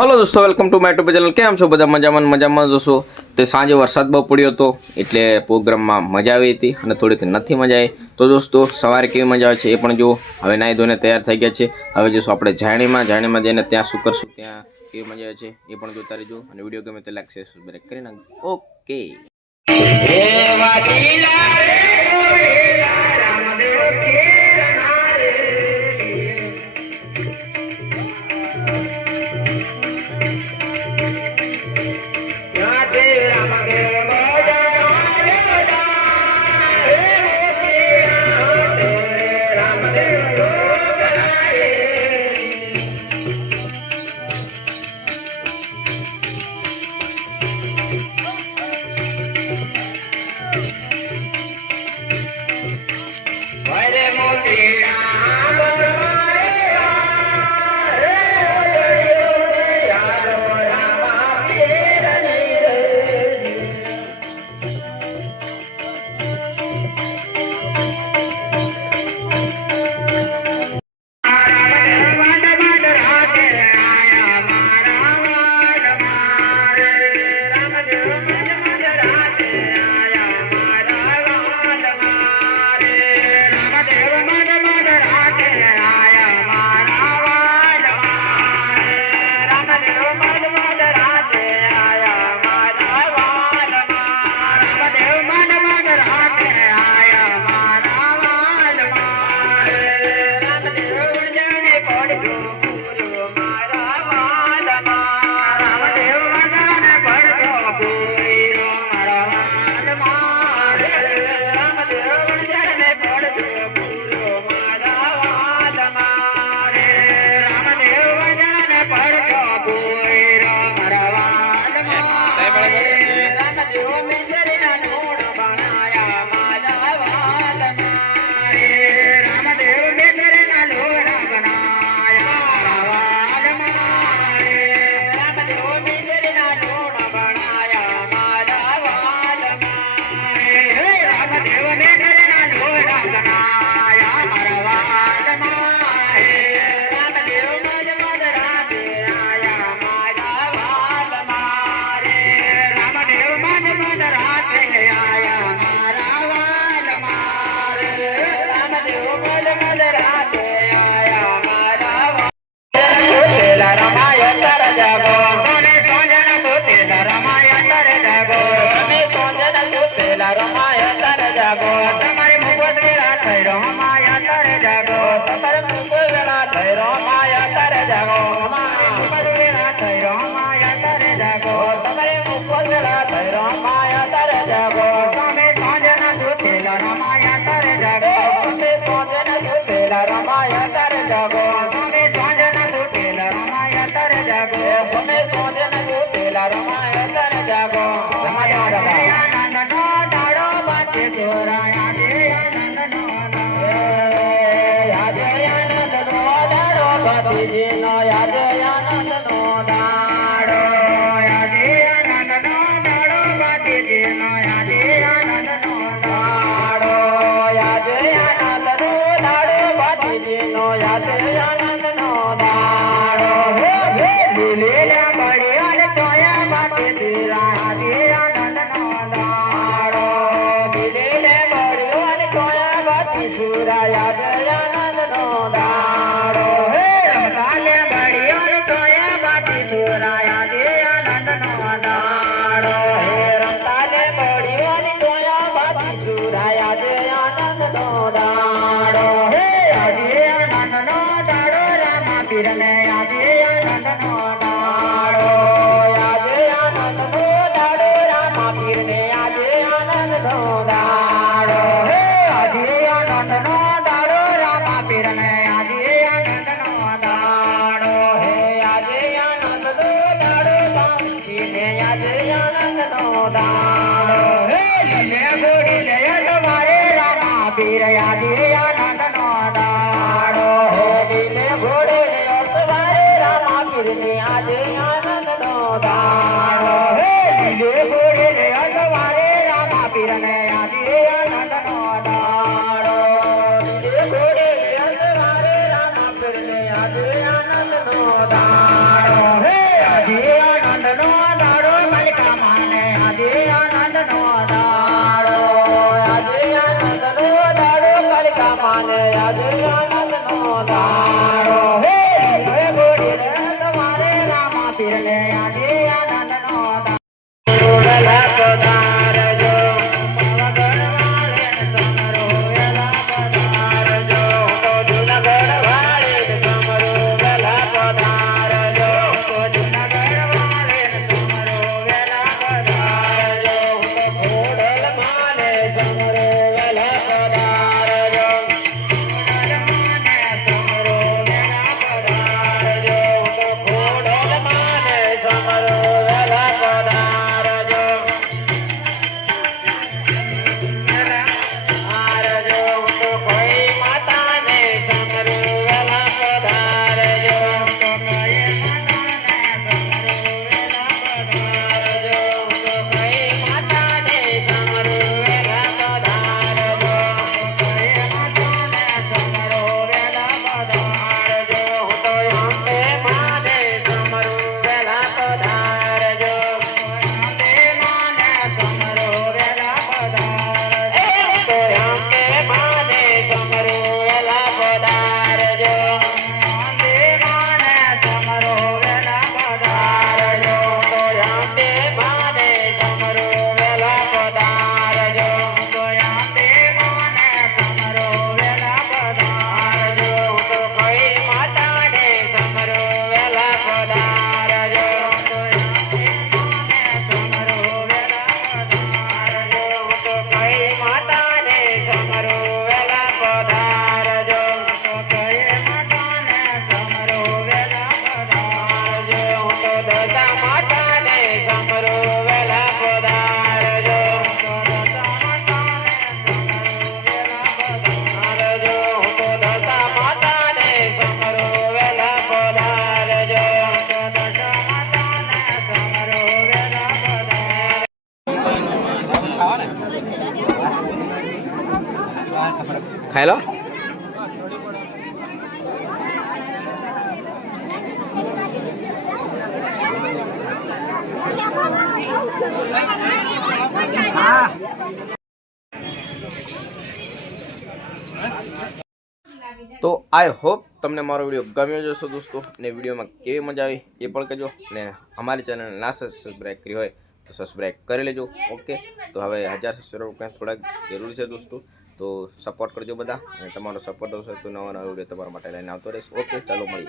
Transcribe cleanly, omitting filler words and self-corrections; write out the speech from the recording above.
Hello दोस्तों, welcome to my YouTube channel. केम छो बधा? मजामां जोशो। तो सांजे वरसाद बहु पड्यो तो एटले प्रोग्राम में मजा आई थी और थोड़ीक नथी मजा आई। तो दोस्तों सवारे केवी मजा आवे छे ए पण जो। हवे नाई धोईने तैयार थई गया छे। हवे जोशो आपणे जाणीमां जईने त्यां शुं करशुं, त्यां केवी मजा आवे छे ए पण जोता रहेजो। अने विडियो गमे तो लाइक शेयर सब्सक्राइब करी नाखजो। ओके। ખાઈ લો. તો આઈ હોપ તમને મારો વિડીયો ગમ્યો જશો દોસ્તો, ને વિડીયોમાં કેવી મજા આવી એ પણ કહેજો, ને અમારી ચેનલ ના સબસ્ક્રાઈબ કરી હોય તો સબસ્ક્રાઈબ કરી લેજો. ઓકે, તો હવે 1000 સબસ્ક્રાઈબર કંઈ થોડાક જરૂરી છે દોસ્તો, તો સપોર્ટ કરજો બધા, અને તમારો સપોર્ટ હશે તો નવા નવા વિડીયો તમારા માટે લઈને આવતો રહીશ. ઓકે, ચાલો મળીએ.